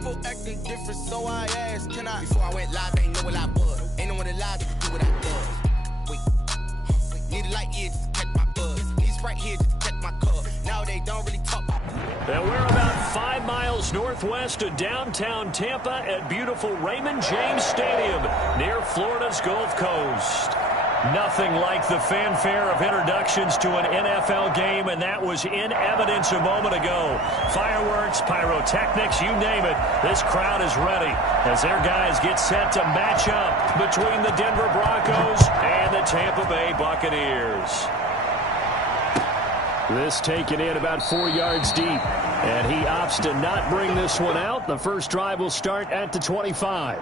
People acting different, so I asked, can I? Before I went live, ain't know what I was. Ain't no one alive to do what I does. Wait, need a light year just to catch my buzz. Need Sprite here just to catch my cup. Now they don't really talk. And we're about 5 miles northwest of downtown Tampa at beautiful Raymond James Stadium near Florida's Gulf Coast. Nothing like the fanfare of introductions to an NFL game, and that was in evidence a moment ago. Fireworks, pyrotechnics, you name it. This crowd is ready as their guys get set to match up between the Denver Broncos and the Tampa Bay Buccaneers. This taken in about 4 yards deep, and he opts to not bring this one out. The first drive will start at the 25.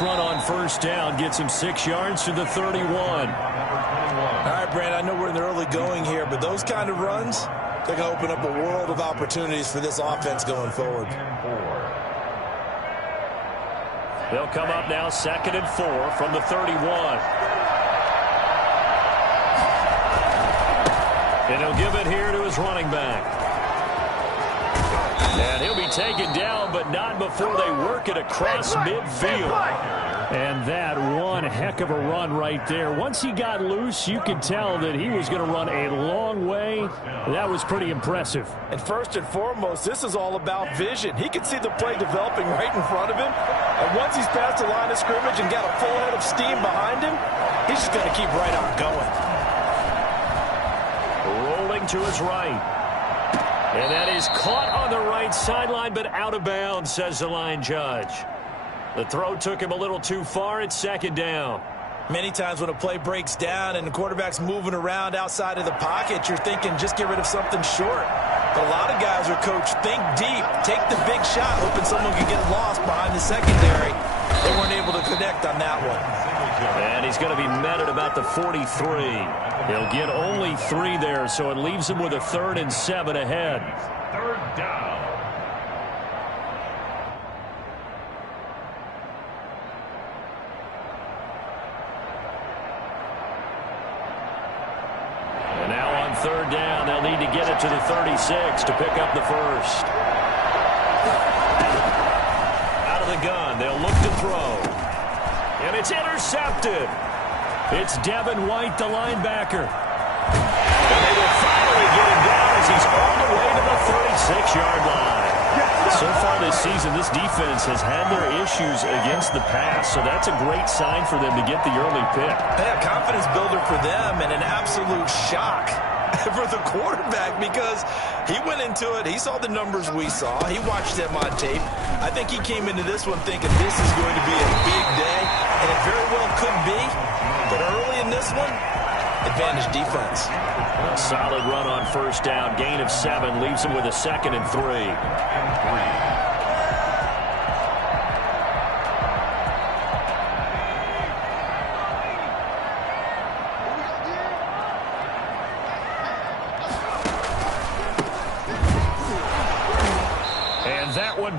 Run on first down gets him 6 yards to the 31. All right, Brandon, I know we're in the early going here, but those kind of runs, they're going to open up a world of opportunities for this offense going forward. They'll come up now 2nd and 4 from the 31. And he'll give it here to his running back. And he'll be taken down, but not before they work it across midfield. And that one heck of a run right there. Once he got loose, you could tell that he was going to run a long way. That was pretty impressive. And first and foremost, this is all about vision. He can see the play developing right in front of him. And once he's past the line of scrimmage and got a full head of steam behind him, he's just going to keep right on going. Rolling to his right. And that is caught on the right sideline, but out of bounds, says the line judge. The throw took him a little too far. It's 2nd down. Many times when a play breaks down and the quarterback's moving around outside of the pocket, you're thinking just get rid of something short. But a lot of guys are coached, think deep, take the big shot, hoping someone can get lost behind the secondary. They weren't able to connect on that one. And he's going to be met at about the 43. He'll get only 3 there, so it leaves him with a 3rd and 7 ahead. 3rd down. And now on 3rd down, they'll need to get it to the 36 to pick up the first. Out of the gun, they'll look to throw. And it's intercepted. It's Devin White, the linebacker. And they will finally get him down as he's all the way to the 36-yard line. So far this season, this defense has had their issues against the pass, so that's a great sign for them to get the early pick. Yeah, confidence builder for them and an absolute shock for the quarterback because he went into it. He saw the numbers we saw. He watched them on tape. I think he came into this one thinking this is going to be a big day, and it very well could be. But early in this one, advantage defense. A solid run on first down. Gain of 7 leaves him with a 2nd and 3.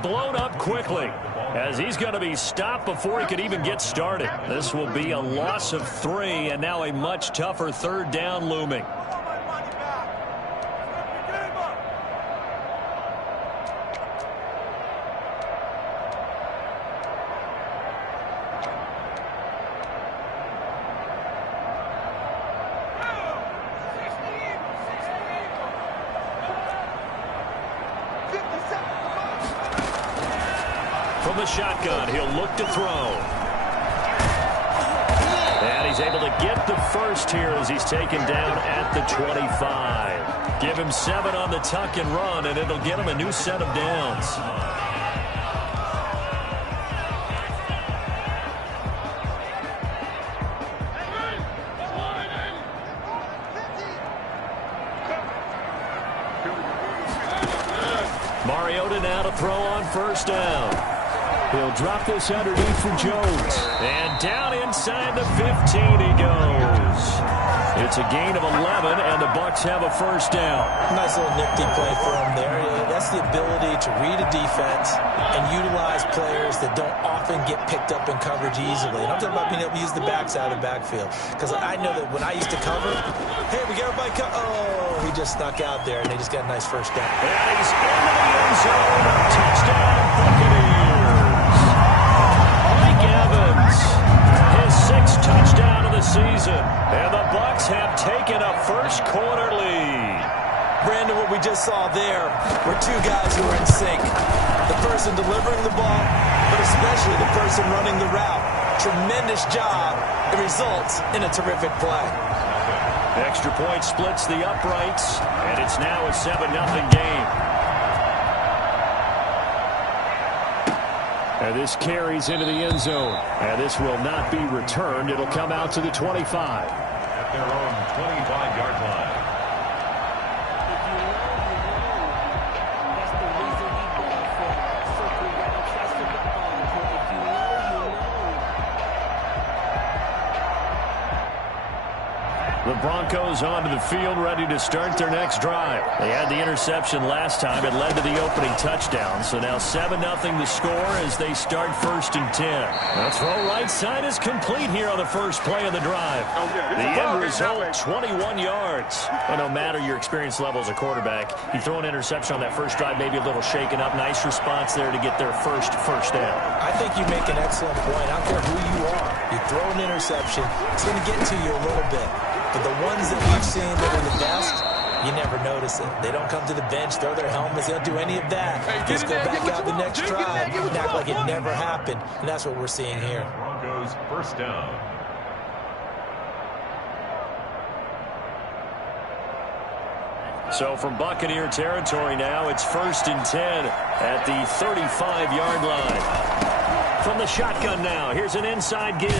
Blown up quickly as he's going to be stopped before he could even get started. This will be a loss of 3 and now a much tougher 3rd down looming. From the shotgun, he'll look to throw. And he's able to get the first here as he's taken down at the 25. Give him 7 on the tuck and run, and it'll get him a new set of downs. Mariota now to throw on first down. He'll drop this underneath for Jones. And down inside the 15 he goes. It's a gain of 11, and the Bucs have a first down. Nice little nifty play for him there. That's the ability to read a defense and utilize players that don't often get picked up in coverage easily. And I'm talking about being able to use the backside of the backfield. Because I know that when I used to cover, hey, we got everybody oh, he just snuck out there, and they just got a nice first down. And he's into the end zone. Touchdown, Buccaneers. Mike Evans, his 6th touchdown of the season. And the Bucs have taken a first-quarter lead. Brandon, what we just saw there were two guys who were in sync. The person delivering the ball, but especially the person running the route. Tremendous job. It results in a terrific play. Extra point splits the uprights, and it's now a 7-0 game. And this carries into the end zone. And this will not be returned. It'll come out to the 25. At their own 25-yard line. The Broncos onto the field, ready to start their next drive. They had the interception last time. It led to the opening touchdown. So now 7-0 the score as they start 1st and 10. The throw right side is complete here on the first play of the drive. The end result, 21 yards. Well, no matter your experience level as a quarterback, you throw an interception on that first drive, maybe a little shaken up. Nice response there to get their first down. I think you make an excellent point. I don't care who you are. You throw an interception, it's going to get to you a little bit. But the ones that we've seen that are the best, you never notice it. They don't come to the bench, throw their helmets. They don't do any of that. Just go back out the next drive and act like it never happened. And that's what we're seeing here. Broncos first down. So from Buccaneer territory now, it's 1st and 10 at the 35-yard line. From the shotgun now, here's an inside give.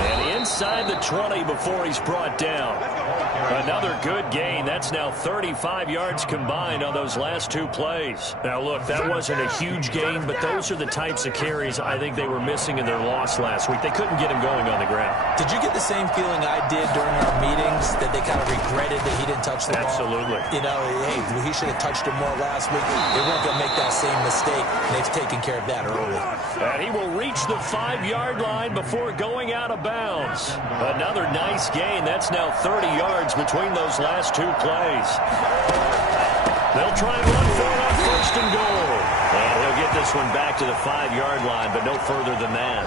And inside the 20 before he's brought down. Another good gain. That's now 35 yards combined on those last 2 plays. Now, look, that wasn't a huge gain, but those are the types of carries I think they were missing in their loss last week. They couldn't get him going on the ground. Did you get the same feeling I did during our meetings, that they kind of regretted that he didn't touch the ball? Absolutely. You know, hey, he should have touched it more last week. They weren't going to make that same mistake, and they've taken care of that early. And he will reach the 5-yard line before going out of bounds. Another nice gain. That's now 30 yards between those last 2 plays. They'll try and run for it on 1st and goal. And he'll get this one back to the 5-yard line, but no further than that.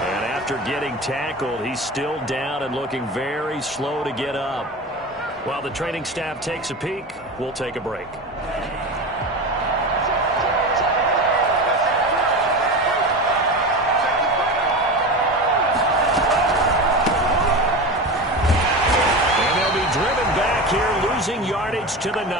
And after getting tackled, he's still down and looking very slow to get up. While the training staff takes a peek, we'll take a break. Losing yardage to the 9.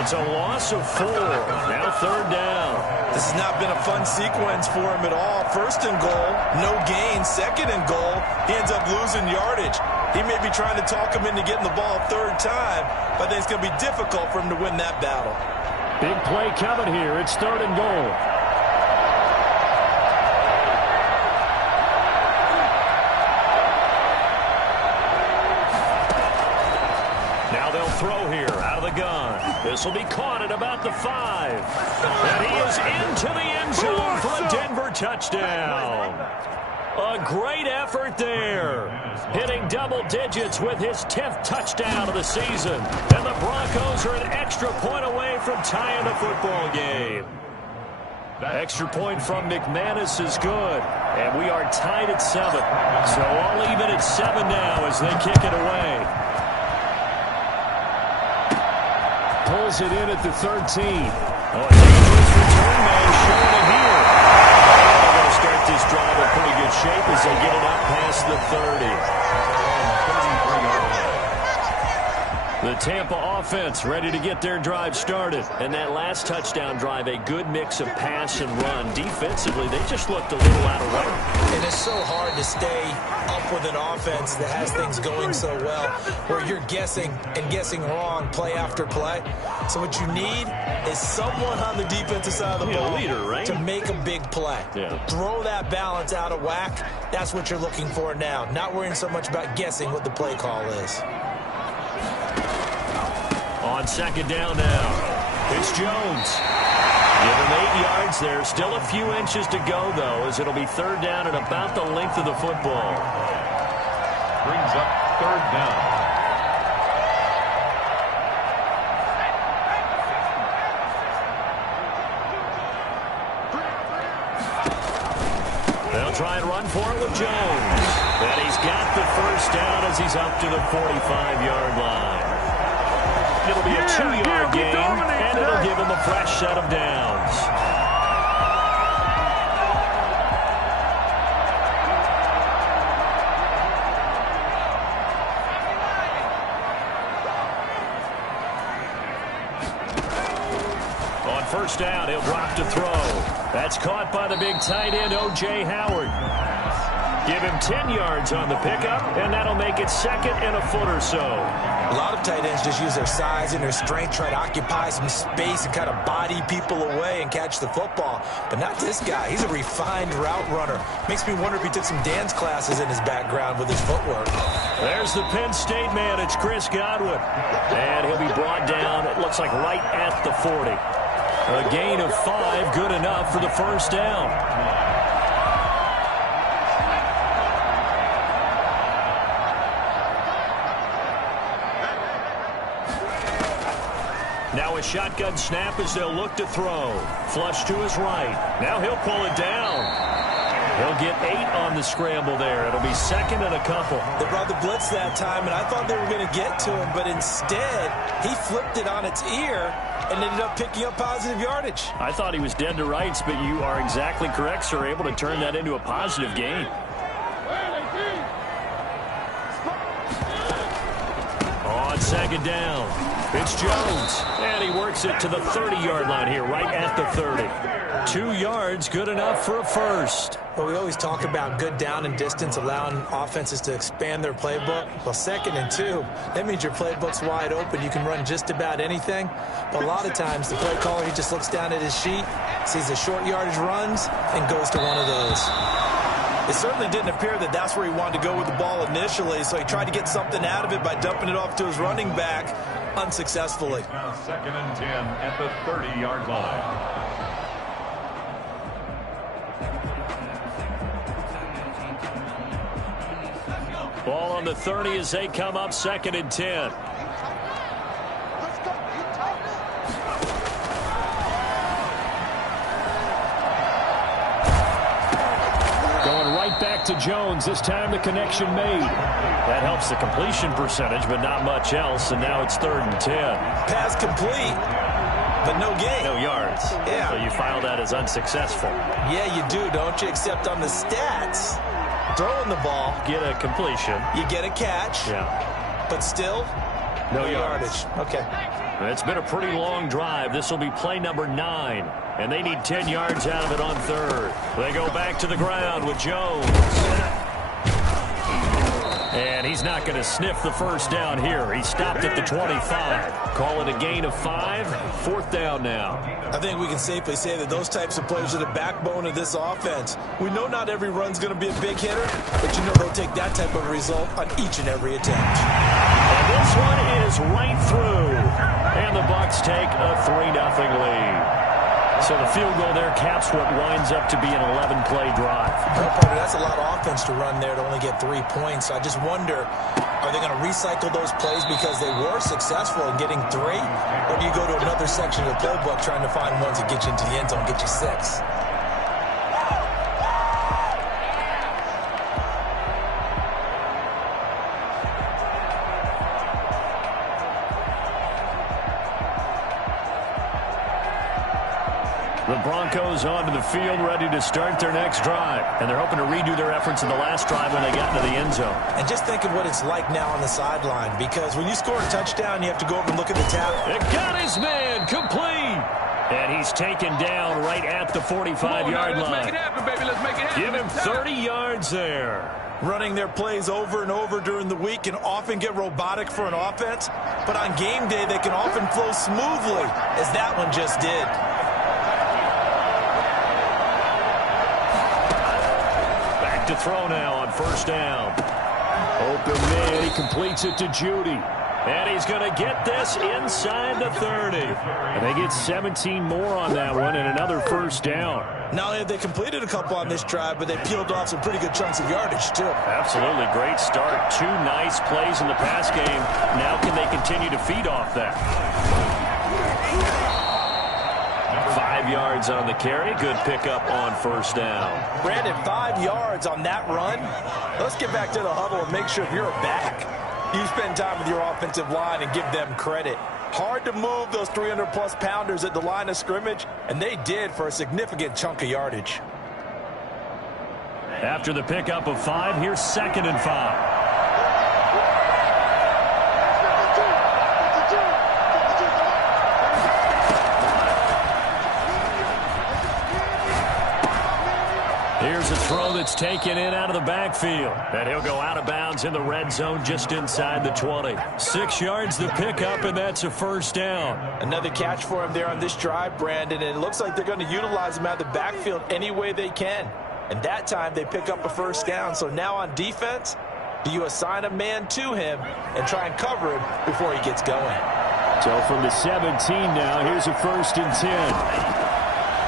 It's a loss of 4. Now 3rd down. This has not been a fun sequence for him at all. 1st and goal, no gain. 2nd and goal, he ends up losing yardage. He may be trying to talk him into getting the ball 3rd time, but I think it's going to be difficult for him to win that battle. Big play coming here. It's 3rd and goal. Throw here out of the gun. This will be caught at about the 5. And he is into the end zone for a Denver touchdown. A great effort there. Hitting double digits with his 10th touchdown of the season. And the Broncos are an extra point away from tying the football game. Extra point from McManus is good. And we are tied at 7. So all even at 7 now as they kick it away. Pulls it in at the 13. Oh, a dangerous return man showing it here. They're going to start this drive in pretty good shape as they get it up past the 30. The Tampa offense ready to get their drive started. And that last touchdown drive, a good mix of pass and run. Defensively, they just looked a little out of whack. And it's so hard to stay up with an offense that has things going so well, where you're guessing and guessing wrong play after play. So what you need is someone on the defensive side of the ball leader, right? to make a big play. Yeah. Throw that balance out of whack. That's what you're looking for now. Not worrying so much about guessing what the play call is. On second down now, it's Jones. Give him 8 yards there. Still a few inches to go, though, as it'll be third down at about the length of the football. Brings up third down. They'll try and run for it with Jones. And he's got the first down as he's up to the 45-yard line. It'll be a 2-yard gain, and it'll give him a fresh set of downs. On first down, he'll drop to throw. That's caught by the big tight end, O.J. Howard. Give him 10 yards on the pickup, and that'll make it second and a foot or so. A lot of tight ends just use their size and their strength, try to occupy some space and kind of body people away and catch the football. But not this guy. He's a refined route runner. Makes me wonder if he took some dance classes in his background with his footwork. There's the Penn State man. It's Chris Godwin. And he'll be brought down, it looks like right at the 40. A gain of 5, good enough for the first down. Now a shotgun snap as they'll look to throw. Flush to his right. Now he'll pull it down. He'll get 8 on the scramble there. It'll be second and a couple. They brought the blitz that time, and I thought they were going to get to him, but instead he flipped it on its ear and ended up picking up positive yardage. I thought he was dead to rights, but you are exactly correct, sir. Able to turn that into a positive gain. On second down, it's Jones. And he works it to the 30-yard line here, right at the 30. 2 yards, good enough for a first. Well, we always talk about good down and distance, allowing offenses to expand their playbook. Well, 2nd and 2, that means your playbook's wide open. You can run just about anything. But a lot of times, the play caller, he just looks down at his sheet, sees the short yardage runs, and goes to one of those. It certainly didn't appear that that's where he wanted to go with the ball initially, so he tried to get something out of it by dumping it off to his running back unsuccessfully. Now 2nd and 10 at the 30-yard line. Ball on the 30 as they come up 2nd and 10. Going right back to Jones. This time the connection made. That helps the completion percentage, but not much else. And now it's 3rd and 10. Pass complete, but no gain. No yards. Yeah. So you file that as unsuccessful. Yeah, you do, don't you? Except on the stats, throwing the ball, Get a completion. you get a catch, Yeah. but still No yardage. Okay. It's been a pretty long drive. This will be play number 9. And they need 10 yards out of it on 3rd. They go back to the ground with Jones. And he's not going to sniff the first down here. He stopped at the 25. Call it a gain of 5. 4th down now. I think we can safely say that those types of players are the backbone of this offense. We know not every run's going to be a big hitter, but you know they'll take that type of result on each and every attempt. And this one is right through. And the Bucs take a 3-0 lead. So the field goal there caps what winds up to be an 11-play drive. Well, Parker, that's a lot of offense to run there to only get 3 points. So I just wonder, are they going to recycle those plays because they were successful in getting 3? Or do you go to another section of the playbook trying to find ones that get you into the end zone, get you 6? The Broncos onto the field, ready to start their next drive. And they're hoping to redo their efforts in the last drive when they got into the end zone. And just think of what it's like now on the sideline, because when you score a touchdown, you have to go over and look at the tap. It got his man complete. And he's taken down right at the 45-yard line. Let's make it happen, baby. Let's make it happen. Give him 30 yards there. Running their plays over and over during the week can often get robotic for an offense, but on game day, they can often flow smoothly, as that one just did. Back to throw now on first down. Open man, he completes it to Judy. And he's going to get this inside the 30. And they get 17 more on that one and another first down. Not only have they completed a couple on this drive, but they peeled off some pretty good chunks of yardage, too. Absolutely. Great start. 2 nice plays in the pass game. Now can they continue to feed off that? 5 yards on the carry. Good pickup on first down. Brandon, 5 yards on that run. Let's get back to the huddle and make sure you're back. You spend time with your offensive line and give them credit. Hard to move those 300-plus pounders at the line of scrimmage, and they did for a significant chunk of yardage. After the pickup of 5, here's 2nd and 5. Here's a throw that's taken in out of the backfield. And he'll go out of bounds in the red zone just inside the 20. 6 yards the pickup, and that's a first down. Another catch for him there on this drive, Brandon, and it looks like they're going to utilize him out of the backfield any way they can. And that time they pick up a first down. So now on defense, do you assign a man to him and try and cover him before he gets going? So from the 17 now, here's a 1st and 10.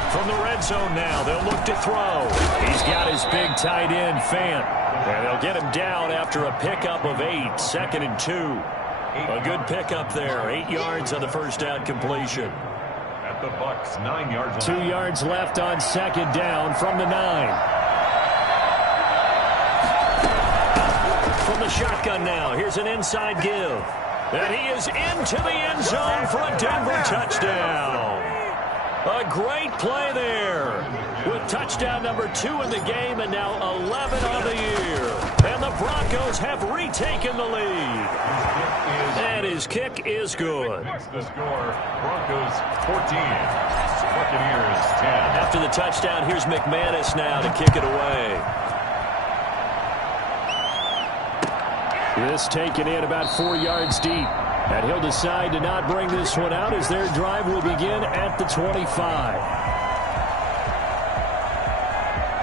From the red zone now, they'll look to throw. He's got his big tight end, Fant. And they'll get him down after a pickup of 8, 2nd and 2. A good pickup there, 8 yards on the first down completion. At the Bucs, 9 yards. 2 yards left on 2nd down from the 9. From the shotgun now, here's an inside give. And he is into the end zone for a Denver touchdown. A great play there with touchdown number 2 in the game and now 11 on the year. And the Broncos have retaken the lead. And his kick is good. Makes the score, Broncos 14, Buccaneers 10. After the touchdown, here's McManus now to kick it away. This taken in about 4 yards deep. And he'll decide to not bring this one out as their drive will begin at the 25.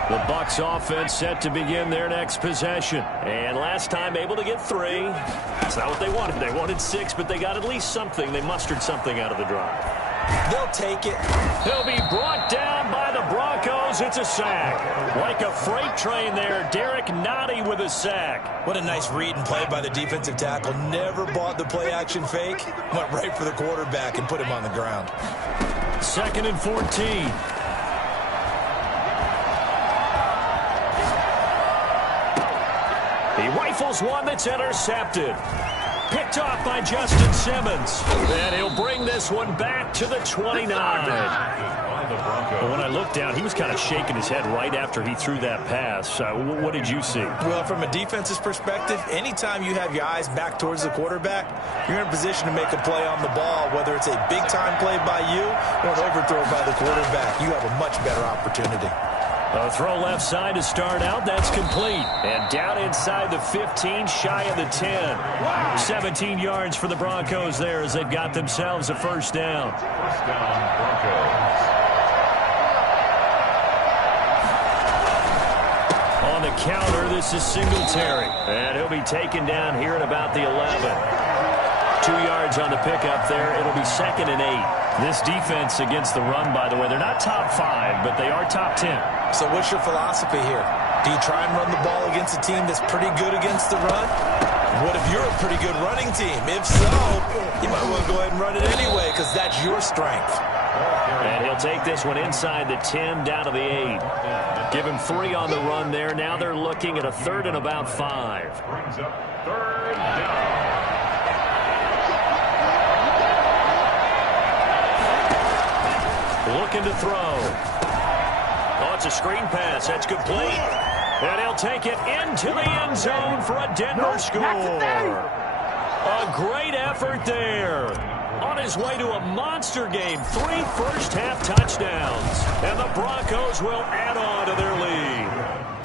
The Bucs offense set to begin their next possession. And last time able to get 3. That's not what they wanted. They wanted 6, but they got at least something. They mustered something out of the drive. They'll take it. He'll be brought down by the Broncos. It's a sack. Like a freight train there, Derek Nottie with a sack. What a nice read and play by the defensive tackle. Never bought the play-action fake. Went right for the quarterback and put him on the ground. 2nd and 14. He rifles one that's intercepted. Picked off by Justin Simmons. And he'll bring this one back to the 29. But when I looked down, he was kind of shaking his head right after he threw that pass. What did you see? Well, from a defense's perspective, anytime you have your eyes back towards the quarterback, you're in a position to make a play on the ball, whether it's a big-time play by you or an overthrow by the quarterback. You have a much better opportunity. A throw left side to start out. That's complete. And down inside the 15, shy of the 10. 17 yards for the Broncos there as they've got themselves a first down. First down, Broncos. On the counter, this is Singletary. And he'll be taken down here at about the 11. 2 yards on the pickup there. It'll be 2nd and 8. This defense against the run, by the way, they're not top 5, but they are top 10. So what's your philosophy here? Do you try and run the ball against a team that's pretty good against the run? What if you're a pretty good running team? If so, you might want to go ahead and run it anyway because that's your strength. And he'll take this one inside the 10 down to the 8. Give him 3 on the run there. Now they're looking at a 3rd and about 5. Brings up 3rd down. looking to throw. Oh, it's a screen pass. That's complete. And he'll take it into the end zone for a Denver score. A great effort there. On his way to a monster game, 3 first-half touchdowns. And the Broncos will add on to their lead.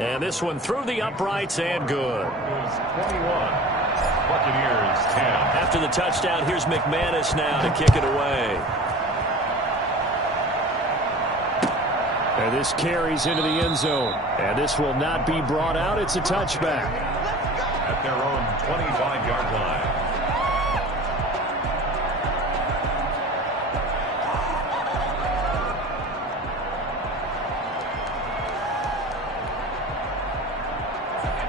And this one through the uprights and good. 21. Buccaneers 10. After the touchdown, here's McManus now to kick it away. And this carries into the end zone. And this will not be brought out. It's a touchback. At their own 25-yard line.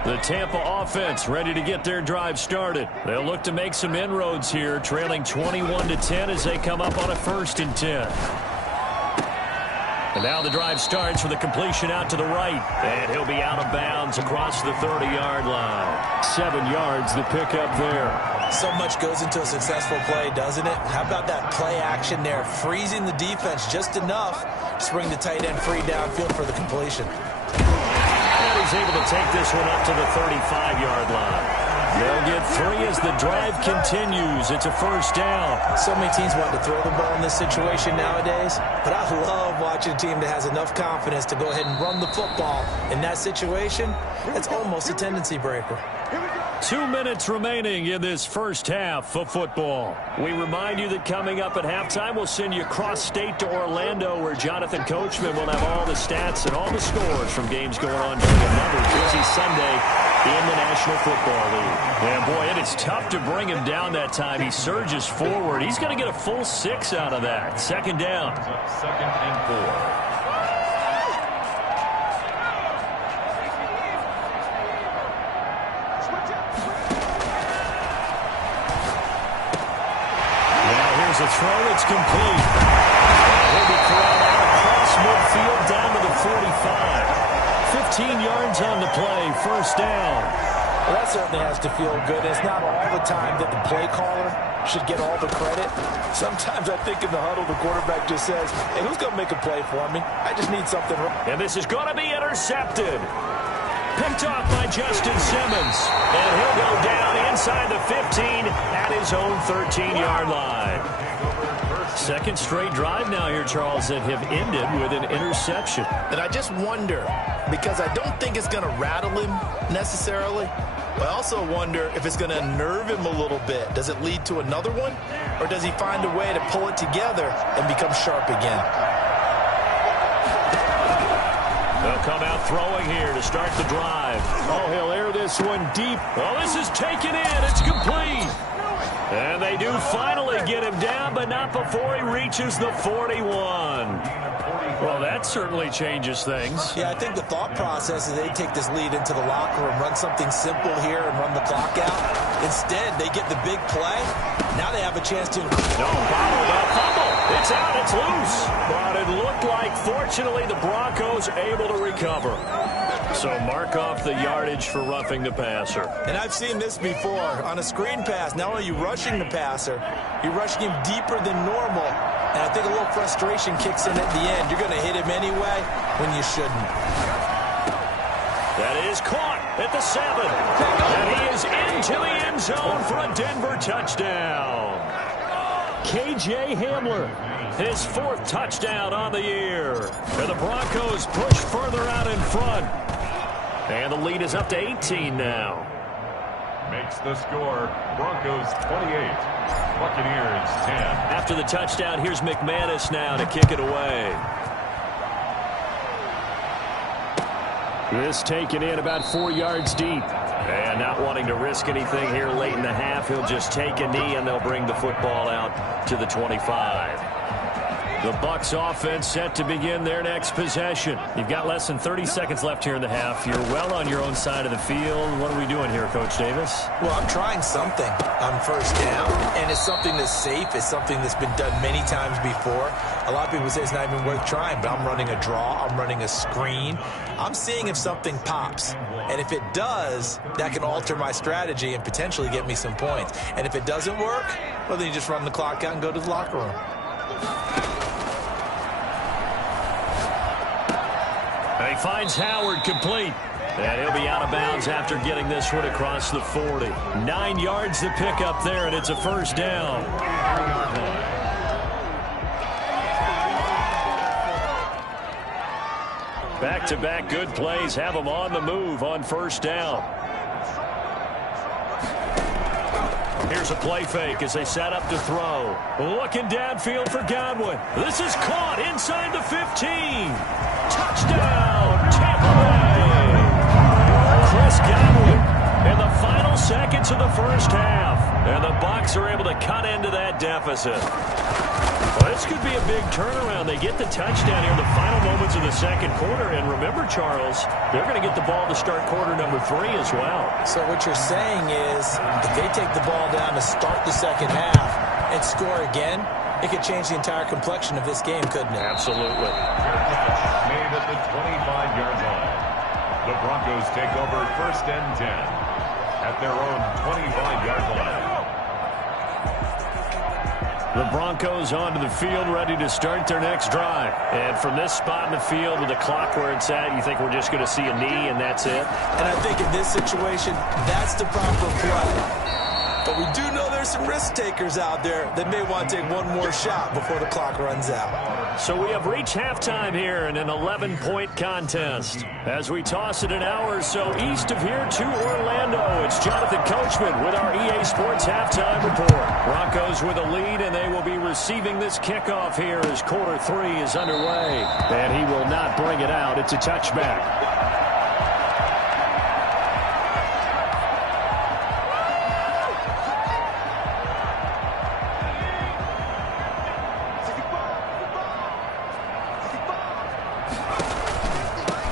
The Tampa offense ready to get their drive started. They'll look to make some inroads here, trailing 21-10 as they come up on a 1st and 10. And now the drive starts with a completion out to the right. And he'll be out of bounds across the 30-yard line. 7 yards the pickup there. So much goes into a successful play, doesn't it? How about that play action there, freezing the defense just enough to bring the tight end free downfield for the completion. And he's able to take this one up to the 35-yard line. They'll get 3 as the drive continues. It's a 1st down. So many teams want to throw the ball in this situation nowadays, but I love watching a team that has enough confidence to go ahead and run the football. In that situation, that's almost a tendency breaker. 2 minutes remaining in this first half of football. We remind you that coming up at halftime, we'll send you cross-state to Orlando, where Jonathan Coachman will have all the stats and all the scores from games going on during another busy Sunday in the National Football League. And boy, it is tough to bring him down that time. He surges forward. He's going to get a full 6 out of that. 2nd down. 2nd and 4. A throw that's complete. He'll be corralled out across midfield down to the 45. 15 yards on the play, 1st down. Well, that certainly has to feel good. It's not all the time that the play caller should get all the credit. Sometimes I think in the huddle, the quarterback just says, hey, who's going to make a play for me? I just need something. And this is going to be intercepted. Picked off by Justin Simmons. And he'll go down inside the 15 at his own 13-yard line. 2nd straight drive now here, Charles, that have ended with an interception. And I just wonder, because I don't think it's going to rattle him necessarily, but I also wonder if it's going to unnerve him a little bit. Does it lead to another one? Or does he find a way to pull it together and become sharp again? They'll come out throwing here to start the drive. Oh, he'll air this one deep. Oh, this is taken in. It's complete. And they do finally get him down, but not before he reaches the 41. Well, that certainly changes things. Yeah, I think the thought process is they take this lead into the locker room, run something simple here, and run the clock out. Instead, they get the big play. Now they have a chance to... No, bobbled up, fumble. It's out, it's loose. But it looked like, fortunately, the Broncos able to recover. So mark off the yardage for roughing the passer. And I've seen this before. On a screen pass, not only are you rushing the passer, you're rushing him deeper than normal. And I think a little frustration kicks in at the end. You're going to hit him anyway when you shouldn't. That is caught at the 7. And he is into the end zone for a Denver touchdown. K.J. Hamler, his 4th touchdown on the year. And the Broncos push further out in front. And the lead is up to 18 now. Makes the score Broncos 28, Buccaneers 10. After the touchdown, here's McManus now to kick it away. This taken in about 4 yards deep. And not wanting to risk anything here late in the half, he'll just take a knee and they'll bring the football out to the 25. The Bucs offense set to begin their next possession. You've got less than 30 seconds left here in the half. You're well on your own side of the field. What are we doing here, Coach Davis? Well, I'm trying something on 1st down, and it's something that's safe. It's something that's been done many times before. A lot of people say it's not even worth trying, but I'm running a draw. I'm running a screen. I'm seeing if something pops. And if it does, that can alter my strategy and potentially get me some points. And if it doesn't work, well, then you just run the clock out and go to the locker room. He finds Howard complete. And he'll be out of bounds after getting this one across the 40. 9 yards to pick up there, and it's a first down. Back-to-back good plays have them on the move on first down. Here's a play fake as they set up to throw. Looking downfield for Godwin. This is caught inside the 15. Touchdown, Tampa Bay. Chris Godwin in the final seconds of the first half. And the Bucs are able to cut into that deficit. Well, this could be a big turnaround. They get the touchdown here in the final moments of the second quarter. And remember, Charles, they're going to get the ball to start quarter number 3 as well. So what you're saying is if they take the ball down to start the second half and score again, it could change the entire complexion of this game, couldn't it? Absolutely. Made at the 25-yard line. The Broncos take over first and 10 at their own 25-yard line. The Broncos onto the field, ready to start their next drive. And from this spot in the field with the clock where it's at, you think we're just going to see a knee and that's it? And I think in this situation, that's the proper play. But we do know there's some risk takers out there that may want to take one more shot before the clock runs out. So we have reached halftime here in an 11-point contest. As we toss it an hour or so east of here to Orlando, it's Jonathan Coachman with our EA Sports Halftime Report. Broncos with a lead, and they will be receiving this kickoff here as quarter 3 is underway. And he will not bring it out. It's a touchback.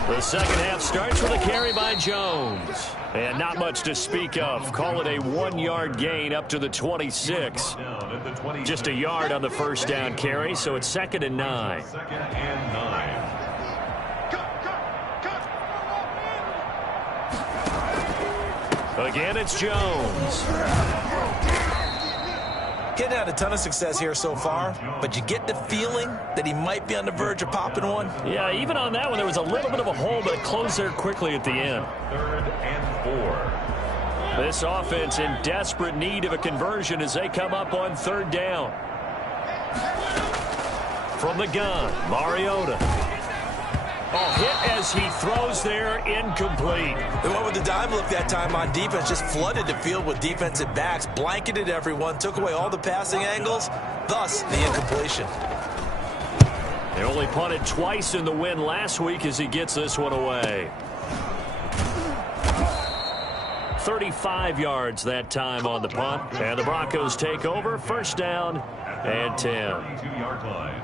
The second half starts with a carry by Jones. And not much to speak of. Call it a 1-yard gain up to the 26. Just a yard on the first down carry, so it's 2nd and 9. Again, it's Jones. Getting had a ton of success here so far, but you get the feeling that he might be on the verge of popping one. Yeah, even on that one, there was a little bit of a hole, but it closed there quickly at the end. 3rd and 4. This offense in desperate need of a conversion as they come up on 3rd down. From the gun, Mariota. Oh, hit as he throws there, incomplete. They went with the dime look that time on defense, just flooded the field with defensive backs, blanketed everyone, took away all the passing angles, thus the incompletion. They only punted twice in the win last week as he gets this one away. 35 yards that time on the punt, and the Broncos take over, first down and 10. 22-yard line.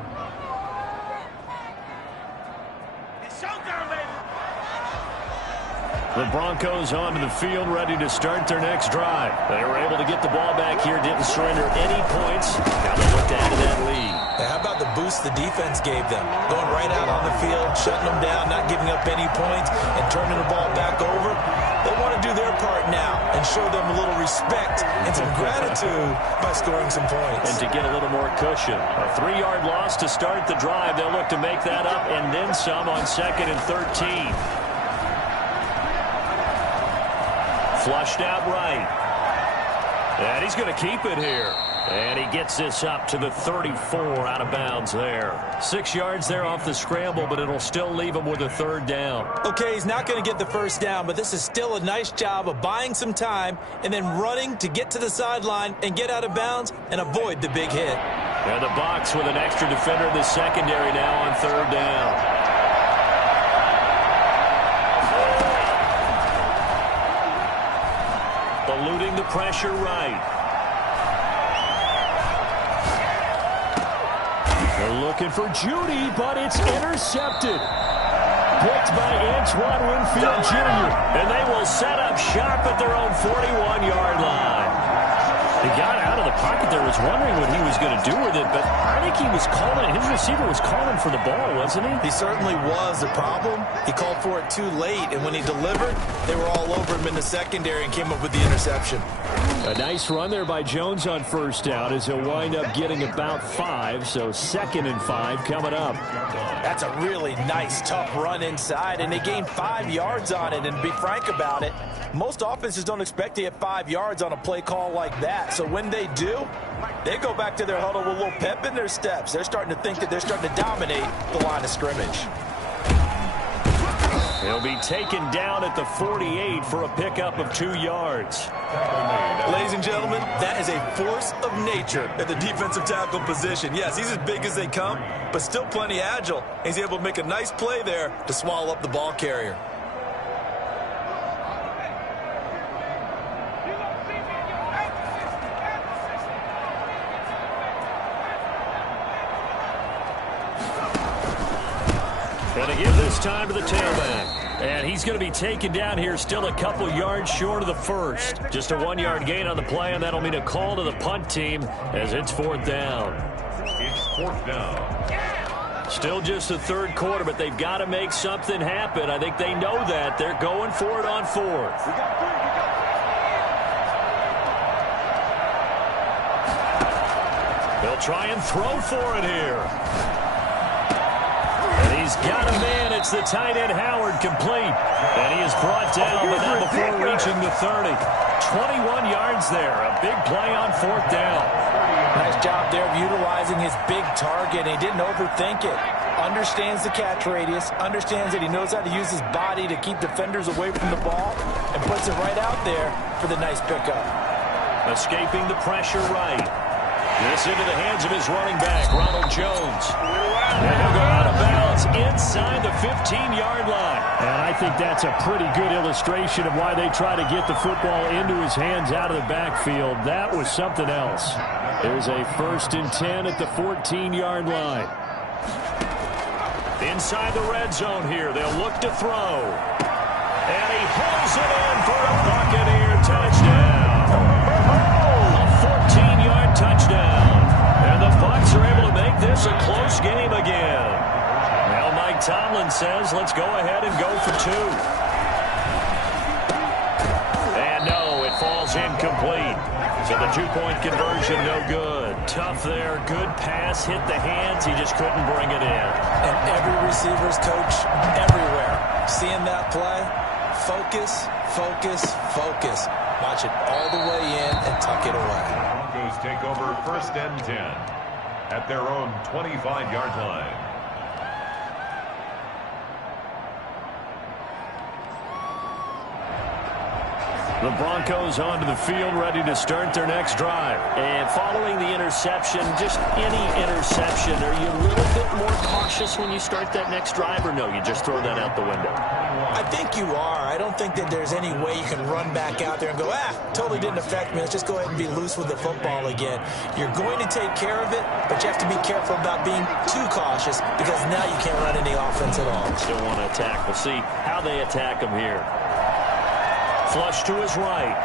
The Broncos onto the field, ready to start their next drive. They were able to get the ball back here, didn't surrender any points. Now they look to add to that lead. How about the boost the defense gave them? Going right out on the field, shutting them down, not giving up any points, and turning the ball back over. They want to do their part now and show them a little respect and some gratitude by scoring some points. And to get a little more cushion. A 3-yard loss to start the drive. They'll look to make that up and then some on 2nd and 13. Flushed out right. And he's going to keep it here. And he gets this up to the 34 out of bounds there. 6 yards there off the scramble, but it'll still leave him with a 3rd down. Okay, he's not going to get the first down, but this is still a nice job of buying some time and then running to get to the sideline and get out of bounds and avoid the big hit. And the Bucs with an extra defender in the secondary now on 3rd down. Eluding the pressure right. They're looking for Judy, but it's intercepted. Picked by Antoine Winfield Jr. And they will set up shop at their own 41-yard line. He got out of the pocket there was wondering what he was going to do with it, but I think he was calling, his receiver was calling for the ball, wasn't he? He certainly was. The problem, he called for it too late, and when he delivered, they were all over him in the secondary and came up with the interception. A nice run there by Jones on first down as he'll wind up getting about 5, so 2nd and 5 coming up. That's a really nice, tough run inside, and they gained 5 yards on it. And to be frank about it, most offenses don't expect to get 5 yards on a play call like that. So when they do, they go back to their huddle with a little pep in their steps. They're starting to think that they're starting to dominate the line of scrimmage. He'll be taken down at the 48 for a pickup of 2 yards. Ladies and gentlemen, that is a force of nature at the defensive tackle position. Yes, he's as big as they come, but still plenty agile. He's able to make a nice play there to swallow up the ball carrier. Going to give this time to the tailback. And he's going to be taken down here still a couple yards short of the first. Just a 1-yard gain on the play, and that'll mean a call to the punt team as it's 4th down. It's 4th down. Still just the 3rd quarter, but they've got to make something happen. I think they know that. They're going for it on 4th. They'll try and throw for it here. He's got a man. It's the tight end Howard, complete. And he is brought down, but not before reaching the 30. 21 yards there. A big play on 4th down. Nice job there of utilizing his big target. He didn't overthink it. Understands the catch radius. Understands that he knows how to use his body to keep defenders away from the ball. And puts it right out there for the nice pickup. Escaping the pressure right. This into the hands of his running back, Ronald Jones. And he'll go out of bounds inside the 15-yard line. And I think that's a pretty good illustration of why they try to get the football into his hands out of the backfield. That was something else. There's a 1st and 10 at the 14-yard line. Inside the red zone here, they'll look to throw. And he holds it in for a Buccaneer touchdown. A 14-yard touchdown. And the Bucs are able to make this a close game again. Now Mike Tomlin says, let's go ahead and go for 2. And no, it falls incomplete. So the 2-point conversion no good. Tough there, good pass, hit the hands, he just couldn't bring it in. And every receiver's coach everywhere, seeing that play, focus, focus, focus. Watch it all the way in and tuck it away. Broncos take over 1st and 10 at their own 25-yard line. The Broncos onto the field, ready to start their next drive. And following the interception, just any interception, are you a little bit more cautious when you start that next drive, or no, you just throw that out the window? I think you are. I don't think that there's any way you can run back out there and go, totally didn't affect me. Let's just go ahead and be loose with the football again. You're going to take care of it, but you have to be careful about being too cautious because now you can't run any offense at all. Still want to attack. We'll see how they attack him here. Flush to his right.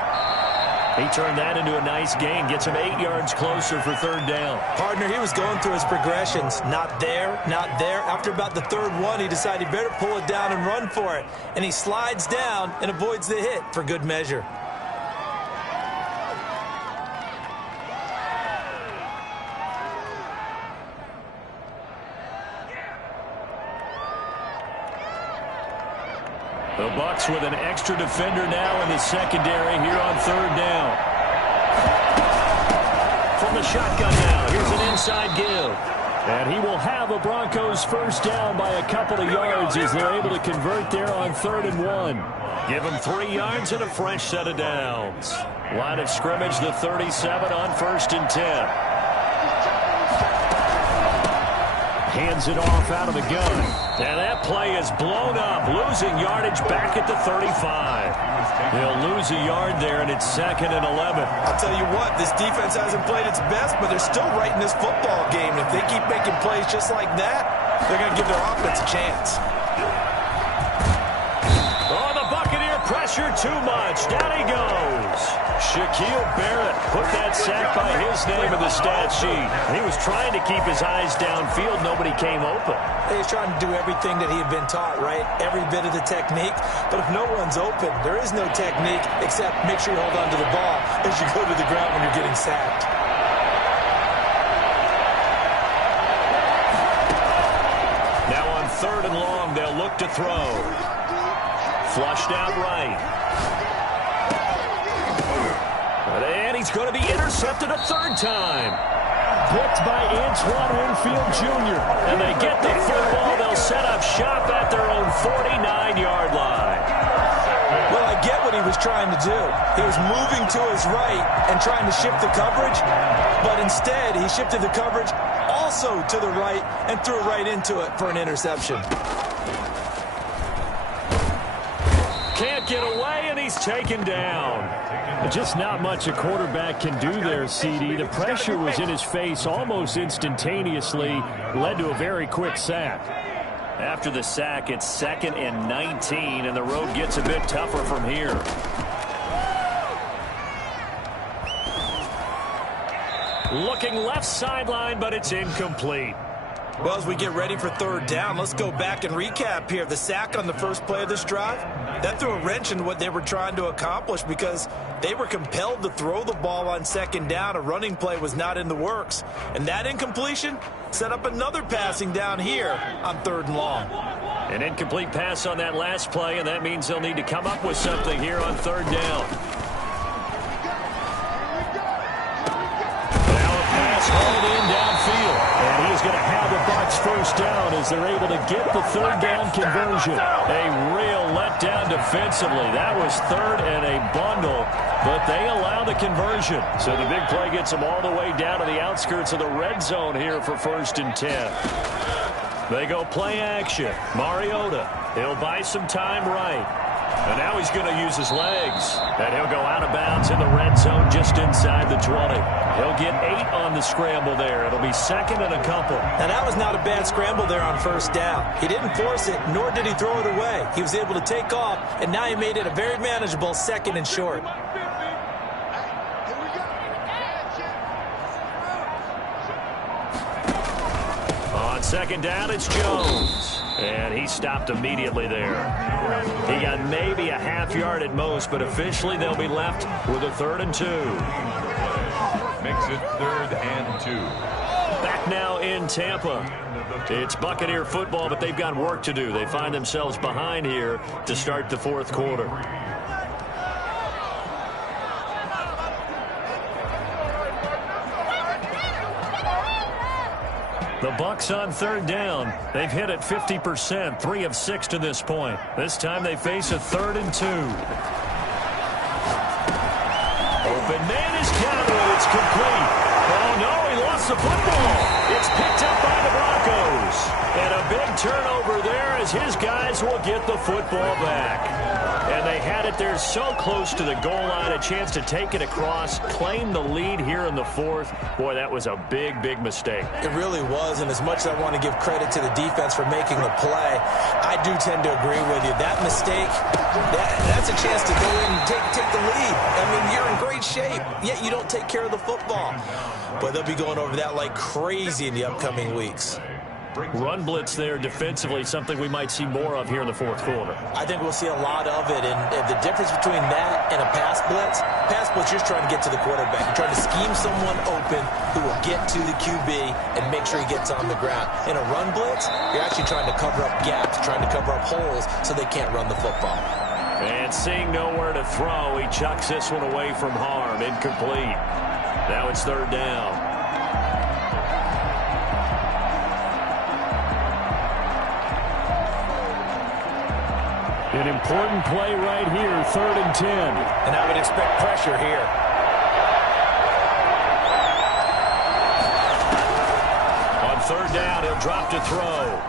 He turned that into a nice gain. Gets him 8 yards closer for 3rd down. Partner, he was going through his progressions. Not there, not there. After about the 3rd one, he decided he better pull it down and run for it. And he slides down and avoids the hit for good measure. The Bucs with an extra defender now in the secondary here on 3rd down. From the shotgun now, here's an inside give. And he will have a Broncos 1st down by a couple of yards as they're able to convert there on 3rd and 1. Give him 3 yards and a fresh set of downs. Line of scrimmage, the 37 on 1st and 10. Hands it off out of the gun. And that play is blown up, losing yardage back at the 35. They'll lose a yard there, and it's 2nd and 11. I'll tell you what, this defense hasn't played its best, but they're still right in this football game. If they keep making plays just like that, they're going to give their offense a chance. Oh, the Buccaneer pressure too much. Down he goes. Shaquille Barrett put that sack by his name in the stat sheet. He was trying to keep his eyes downfield. Nobody came open. He was trying to do everything that he had been taught, right? Every bit of the technique. But if no one's open, there is no technique except make sure you hold on to the ball as you go to the ground when you're getting sacked. Now on 3rd and long, they'll look to throw. Flushed out right. And he's going to be intercepted a 3rd time. Picked by Antoine Winfield Jr. And they get the football. They'll set up shop at their own 49-yard line. Well, I get what he was trying to do. He was moving to his right and trying to shift the coverage. But instead, he shifted the coverage also to the right and threw right into it for an interception. Can't get away, and he's taken down. Just not much a quarterback can do there, CD. The pressure was in his face almost instantaneously, led to a very quick sack. After the sack, it's 2nd and 19, and the road gets a bit tougher from here. Looking left sideline, but it's incomplete. Well, as we get ready for 3rd down, let's go back and recap here. The sack on the first play of this drive, that threw a wrench in what they were trying to accomplish because they were compelled to throw the ball on 2nd down. A running play was not in the works. And that incompletion set up another passing down here on 3rd and long. An incomplete pass on that last play, and that means they'll need to come up with something here on 3rd down. Now a pass hauled in downfield. And he's going to have the Bucs 1st down as they're able to get the 3rd down conversion. A real letdown defensively. That was 3rd and a bundle, but they allow the conversion. So the big play gets them all the way down to the outskirts of the red zone here for 1st and 10. They go play action. Mariota, he'll buy some time right. And now he's going to use his legs. And he'll go out of bounds in the red zone just inside the 20. He'll get 8 on the scramble there. It'll be 2nd and a couple. And that was not a bad scramble there on 1st down. He didn't force it, nor did he throw it away. He was able to take off, and now he made it a very manageable 2nd and short. On 2nd down, it's Jones. And he stopped immediately there. He got maybe a half yard at most, but officially they'll be left with a 3rd and 2. Makes it 3rd and 2. Back now in Tampa. It's Buccaneer football, but they've got work to do. They find themselves behind here to start the 4th quarter. The Bucs on 3rd down. They've hit it 50%, 3 of 6 to this point. This time they face a 3rd and 2. Open man is countered. It's complete. Oh, no, he lost the football. It's picked up by the Broncos. And a big turnover there as his guys will get the football back. And they had it there so close to the goal line, a chance to take it across, claim the lead here in the 4th. Boy, that was a big, big mistake. It really was, and as much as I want to give credit to the defense for making the play, I do tend to agree with you. That mistake, that's a chance to go in and take the lead. I mean, you're in great shape, yet you don't take care of the football. But they'll be going over that like crazy in the upcoming weeks. Run blitz there defensively, something we might see more of here in the 4th quarter. I think we'll see a lot of it, and the difference between that and a pass blitz, you're just trying to get to the quarterback. You're trying to scheme someone open who will get to the QB and make sure he gets on the ground. In a run blitz, you're actually trying to cover up gaps, trying to cover up holes so they can't run the football. And seeing nowhere to throw, he chucks this one away from harm, incomplete. Now it's 3rd down. An important play right here, 3rd and 10. And I would expect pressure here. On 3rd down, he'll drop to throw.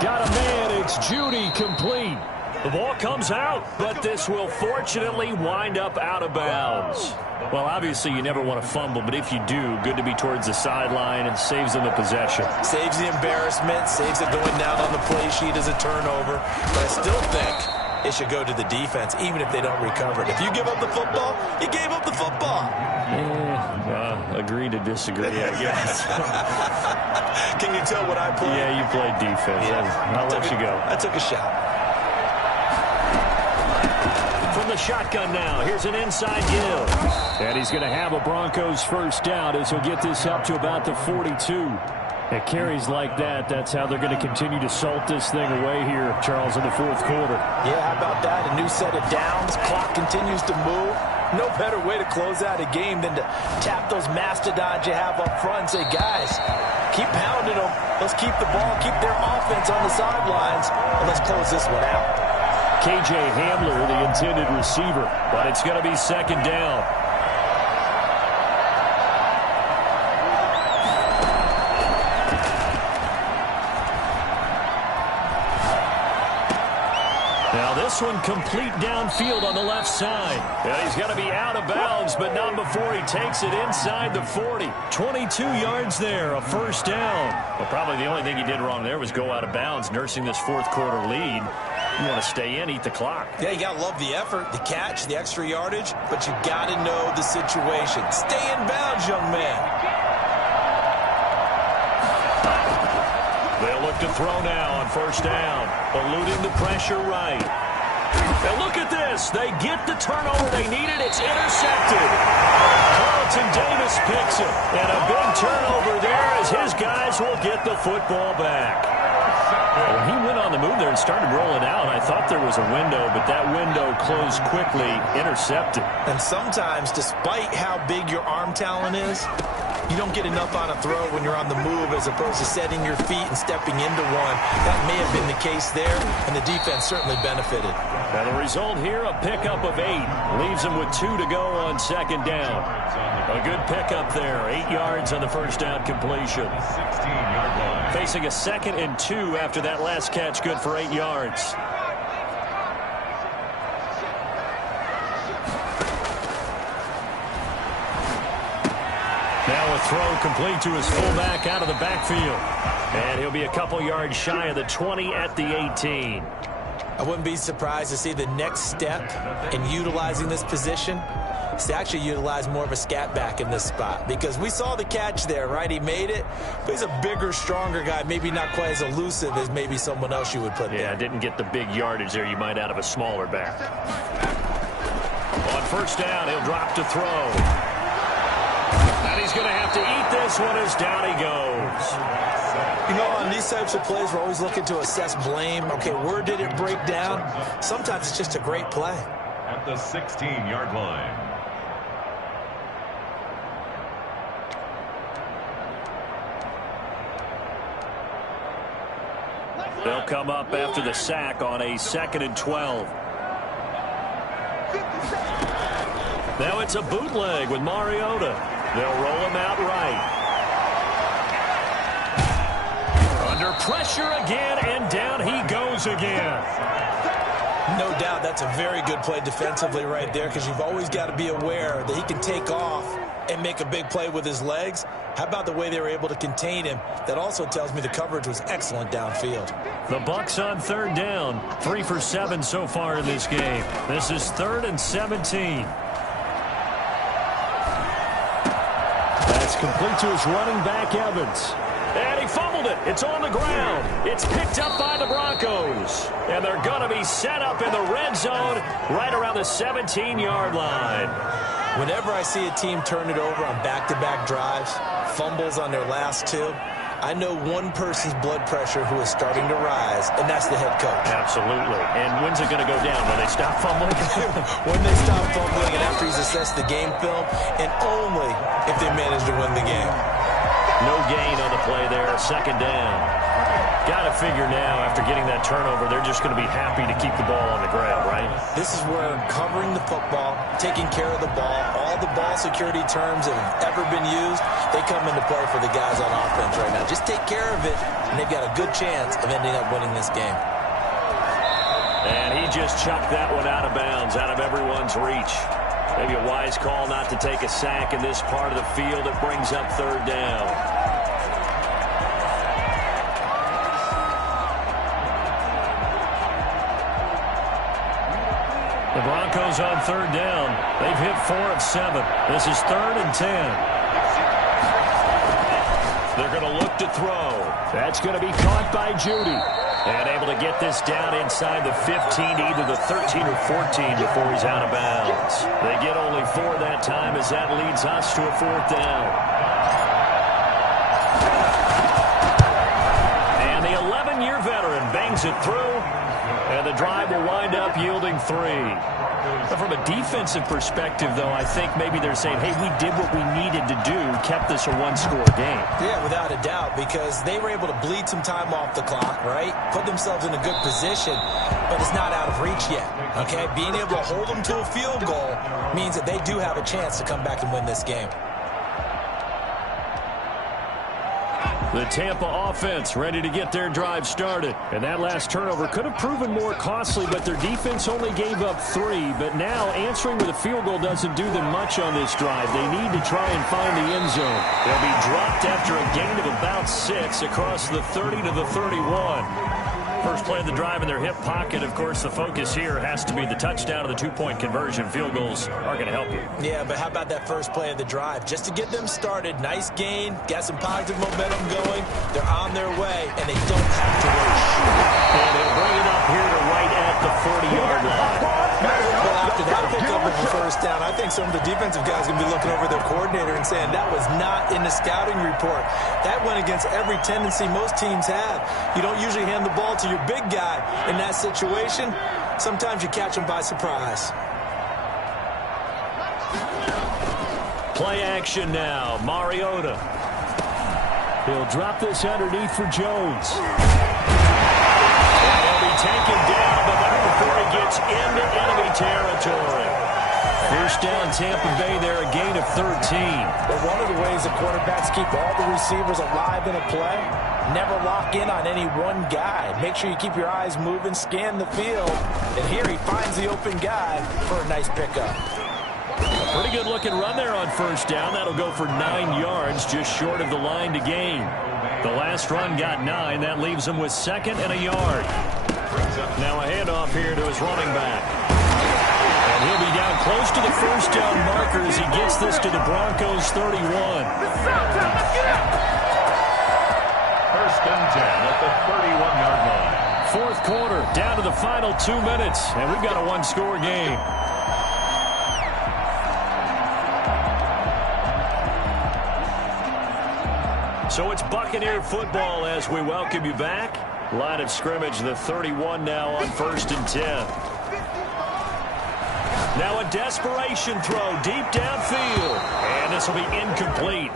Got a man, it's Judy, complete. The ball comes out, but this will fortunately wind up out of bounds. Well, obviously you never want to fumble, but if you do, good to be towards the sideline and saves them the possession. Saves the embarrassment, saves it going down on the play sheet as a turnover. But I still think it should go to the defense, even if they don't recover it. If you give up the football, you gave up the football. Agree to disagree, I guess. Can you tell what I played? Yeah, you played defense. Yeah. I'll let you go. I took a shot. From the shotgun now, here's an inside give. And he's going to have a Broncos first down as he'll get this up to about the 42. At carries like that, that's how they're going to continue to salt this thing away here, Charles, in the fourth quarter. Yeah, how about that? A new set of downs. Clock continues to move. No better way to close out a game than to tap those mastodons you have up front and say, guys, keep pounding them. Let's keep the ball, keep their offense on the sidelines, and let's close this one out. K.J. Hamler, the intended receiver, but it's going to be second down. Now this one complete downfield on the left side. And he's got to be out of bounds, but not before he takes it inside the 40. 22 yards there, a first down. Well, probably the only thing he did wrong there was go out of bounds, nursing this fourth quarter lead. You want to stay in, eat the clock. Yeah, you got to love the effort, the catch, the extra yardage, but you got to know the situation. Stay in bounds, young man. They'll look to throw now on first down, eluding the pressure right. And look at this. They get the turnover they needed. It's intercepted. Carlton Davis picks it. And a big turnover there as his guys will get the football back. When he went on the move there and started rolling out, I thought there was a window, but that window closed quickly, intercepted. And sometimes, despite how big your arm talent is, you don't get enough on a throw when you're on the move as opposed to setting your feet and stepping into one. That may have been the case there, and the defense certainly benefited. Now the result here, a pickup of 8. Leaves them with 2 to go on second down. A good pickup there. 8 yards on the first down completion. 16-yard line. Facing a 2nd and 2 after that last catch, good for 8 yards. Now a throw complete to his fullback out of the backfield. And he'll be a couple yards shy of the 20 at the 18. I wouldn't be surprised to see the next step in utilizing this position is to actually utilize more of a scat back in this spot. Because we saw the catch there, right? He made it, but he's a bigger, stronger guy, maybe not quite as elusive as maybe someone else you would put there. Yeah, didn't get the big yardage there you might out of a smaller back. On first down, he'll drop to throw. And he's going to have to eat this one as down he goes. You know, on these types of plays, we're always looking to assess blame. Okay, where did it break down? Sometimes it's just a great play. At the 16-yard line. They'll come up after the sack on a 2nd and 12. Now it's a bootleg with Mariota. They'll roll him out right. Under pressure again, and down he goes again. No doubt that's a very good play defensively right there, because you've always got to be aware that he can take off and make a big play with his legs. How about the way they were able to contain him? That also tells me the coverage was excellent downfield. The Bucs on third down. 3 for 7 so far in this game. This is 3rd and 17. That's complete to his running back, Evans. And he fumbled it. It's on the ground. It's picked up by the Broncos. And they're going to be set up in the red zone right around the 17-yard line. Whenever I see a team turn it over on back-to-back drives, fumbles on their last 2, I know one person's blood pressure who is starting to rise, and that's the head coach. Absolutely. And when's it going to go down? When they stop fumbling? When they stop fumbling and after he's assessed the game film, and only if they manage to win the game. No gain on the play there. 2nd down. Got to figure now, after getting that turnover, they're just going to be happy to keep the ball on the ground, right? This is where covering the football, taking care of the ball, all the ball security terms that have ever been used, they come into play for the guys on offense right now. Just take care of it, and they've got a good chance of ending up winning this game. And he just chucked that one out of bounds, out of everyone's reach. Maybe a wise call not to take a sack in this part of the field. It brings up 3rd down. The Broncos on third down. They've hit 4 of 7. This is 3rd and 10. They're going to look to throw. That's going to be caught by Judy. And able to get this down inside the 15, either the 13 or 14 before he's out of bounds. They get only 4 that time as that leads us to a 4th down. And the 11-year veteran bangs it through. And the drive will wind up yielding 3. But from a defensive perspective, though, I think maybe they're saying, hey, we did what we needed to do, kept this a one-score game. Yeah, without a doubt, because they were able to bleed some time off the clock, right? Put themselves in a good position, but it's not out of reach yet, okay? Being able to hold them to a field goal means that they do have a chance to come back and win this game. The Tampa offense ready to get their drive started. And that last turnover could have proven more costly, but their defense only gave up 3. But now answering with a field goal doesn't do them much on this drive. They need to try and find the end zone. They'll be dropped after a gain of about 6 across the 30 to the 31. First play of the drive in their hip pocket. Of course, the focus here has to be the touchdown of the 2-point conversion. Field goals are going to help you. Yeah, but how about that first play of the drive? Just to get them started, nice gain, got some positive momentum going. They're on their way, and they don't have to rush. And they'll bring it up here to right at the 40-yard line. Well, after that pickup of the first down, I think some of the defensive guys are going to be looking over their coordinator and saying that was not in the scouting report. That went against every tendency most teams have. You don't usually hand the ball to your big guy in that situation. Sometimes you catch him by surprise. Play action now. Mariota. He'll drop this underneath for Jones. And he'll be taken down, but not before he gets into enemy territory. First down, Tampa Bay there, a gain of 13. But one of the ways the quarterbacks keep all the receivers alive in a play, never lock in on any one guy. Make sure you keep your eyes moving, scan the field. And here he finds the open guy for a nice pickup. A pretty good looking run there on first down. That'll go for 9 yards, just short of the line to gain. The last run got 9. That leaves him with 2nd and a yard. Now a handoff here to his running back. And he'll be down close to the first down marker as he gets this to the Broncos 31. First and 10 at the 31-yard line. 4th quarter, down to the final 2 minutes, and we've got a one-score game. So it's Buccaneer football as we welcome you back. Line of scrimmage, the 31 now on 1st and 10. Now a desperation throw deep downfield. And this will be incomplete.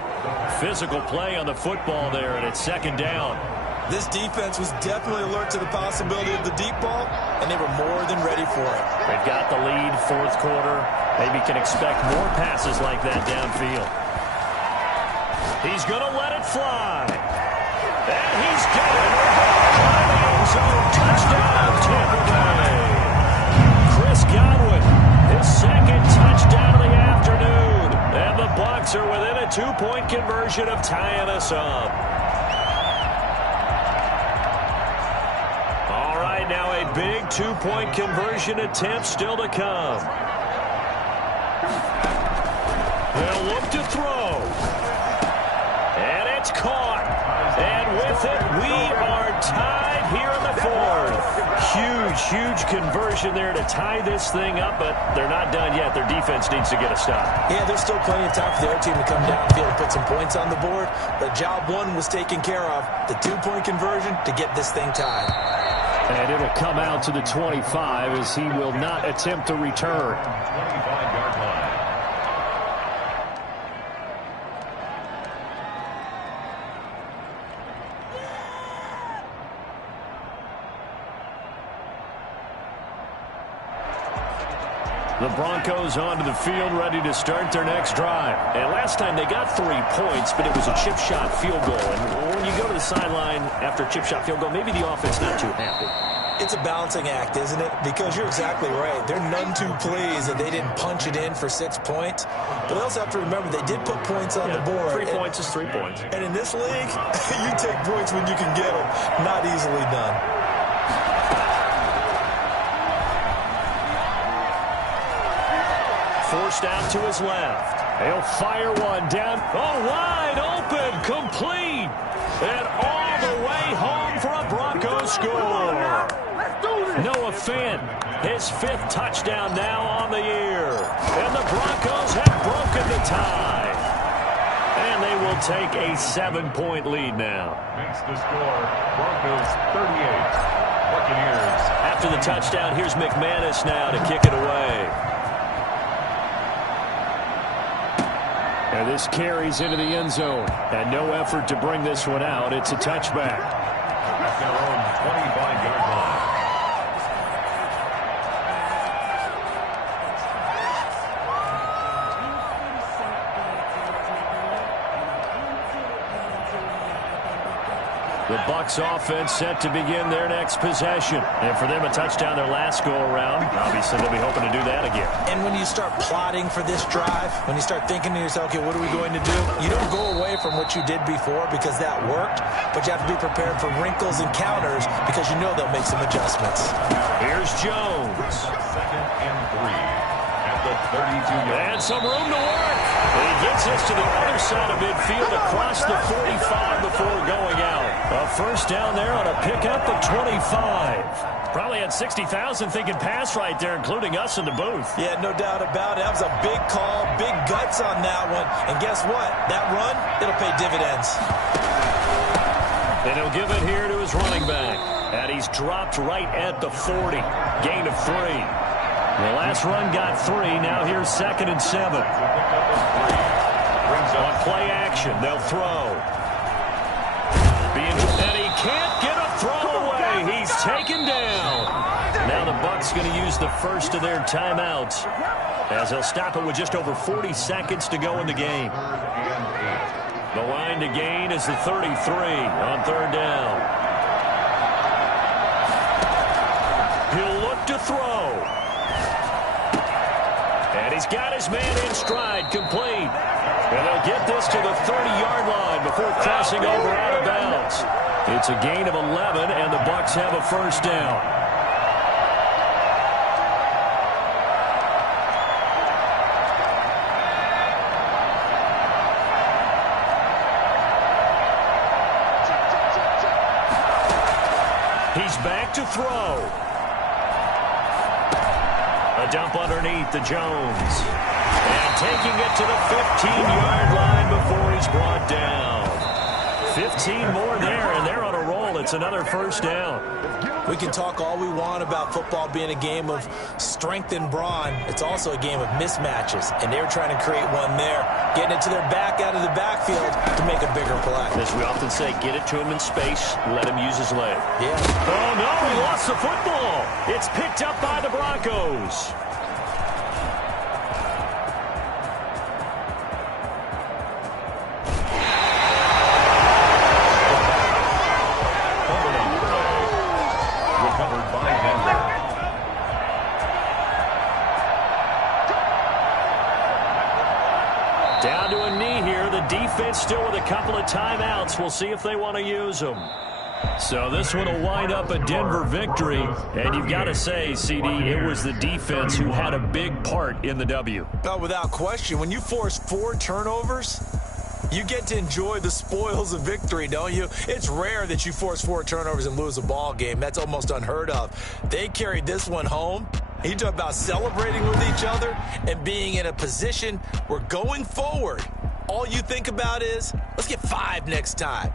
Physical play on the football there, and it's 2nd down. This defense was definitely alert to the possibility of the deep ball, and they were more than ready for it. They've got the lead, 4th quarter. Maybe can expect more passes like that downfield. He's going to let it fly. And he's got it. Touchdown, Tampa Bay. Chris Godwin, his 2nd touchdown of the afternoon. And the Bucs are within a 2-point conversion of tying us up. All right, now a big 2-point conversion attempt still to come. They'll look to throw. And it's caught. And with it, we are tied here in the 4th. Huge conversion there to tie this thing up, but they're not done yet. Their defense needs to get a stop. Yeah, there's still plenty of time for the other team to come downfield and put some points on the board, but job 1 was taken care of. The 2-point conversion to get this thing tied. And it'll come out to the 25 as he will not attempt to return. 25-yard line. The Broncos onto the field, ready to start their next drive. And last time they got 3 points, but it was a chip shot field goal. And when you go to the sideline after a chip shot field goal, maybe the offense not too happy. It's a balancing act, isn't it? Because you're exactly right. They're none too pleased that they didn't punch it in for 6 points. But they also have to remember they did put points on the board. 3 points is 3 points. And in this league, you take points when you can get them. Not easily done. pushed out to his left. He'll fire one down. Oh, wide open, complete. And all the way home for a Broncos score. Noah Fant, his 5th touchdown now on the year. And the Broncos have broken the tie. And they will take a 7-point lead now. Makes the score Broncos 38. Buccaneers. After the touchdown, here's McManus now to kick it away. And this carries into the end zone. And no effort to bring this one out. It's a touchback. At their own 25-yard line. The Bucs offense set to begin their next possession. And for them, a touchdown their last go-around. Obviously, they'll be hoping to do that again. And when you start plotting for this drive, when you start thinking to yourself, okay, what are we going to do? You don't go away from what you did before because that worked, but you have to be prepared for wrinkles and counters because you know they'll make some adjustments. Here's Jones. 2nd and 3 at the 32-yard. And some room to work. He gets us to the other side of midfield across the 45 before going out. A first down there on a pickup at 25. Probably had 60,000 thinking pass right there, including us in the booth. Yeah, no doubt about it. That was a big call, big guts on that one. And guess what? That run, it'll pay dividends. And he'll give it here to his running back. And he's dropped right at the 40. Gain of 3. The last run got 3. Now here's 2nd and 7. On play action, they'll throw. And he can't get a throw away. He's taken down. Now the Bucs going to use the first of their timeouts as they'll stop it with just over 40 seconds to go in the game. The line to gain is the 33 on 3rd down. He'll look to throw. And he's got his man in stride, complete. And they'll get this to the 30-yard line before crossing over out of bounds. It's a gain of 11, and the Bucs have a first down. He's back to throw. A dump underneath to Jones. And taking it to the 15-yard line before he's brought down. 15 more there, and they're on a roll. It's another first down. We can talk all we want about football being a game of strength and brawn. It's also a game of mismatches, and they're trying to create one there, getting it to their back out of the backfield to make a bigger play. As we often say, get it to him in space, let him use his leg. Yeah. Oh, no, he lost the football. It's picked up by the Broncos. Down to a knee here. The defense still with a couple of timeouts. We'll see if they want to use them. So this one will wind up a Denver victory. And you've got to say, CD, it was the defense who had a big part in the W. No, without question. When you force 4 turnovers, you get to enjoy the spoils of victory, don't you? It's rare that you force 4 turnovers and lose a ball game. That's almost unheard of. They carried this one home. You talk about celebrating with each other and being in a position where going forward, all you think about is, let's get 5 next time.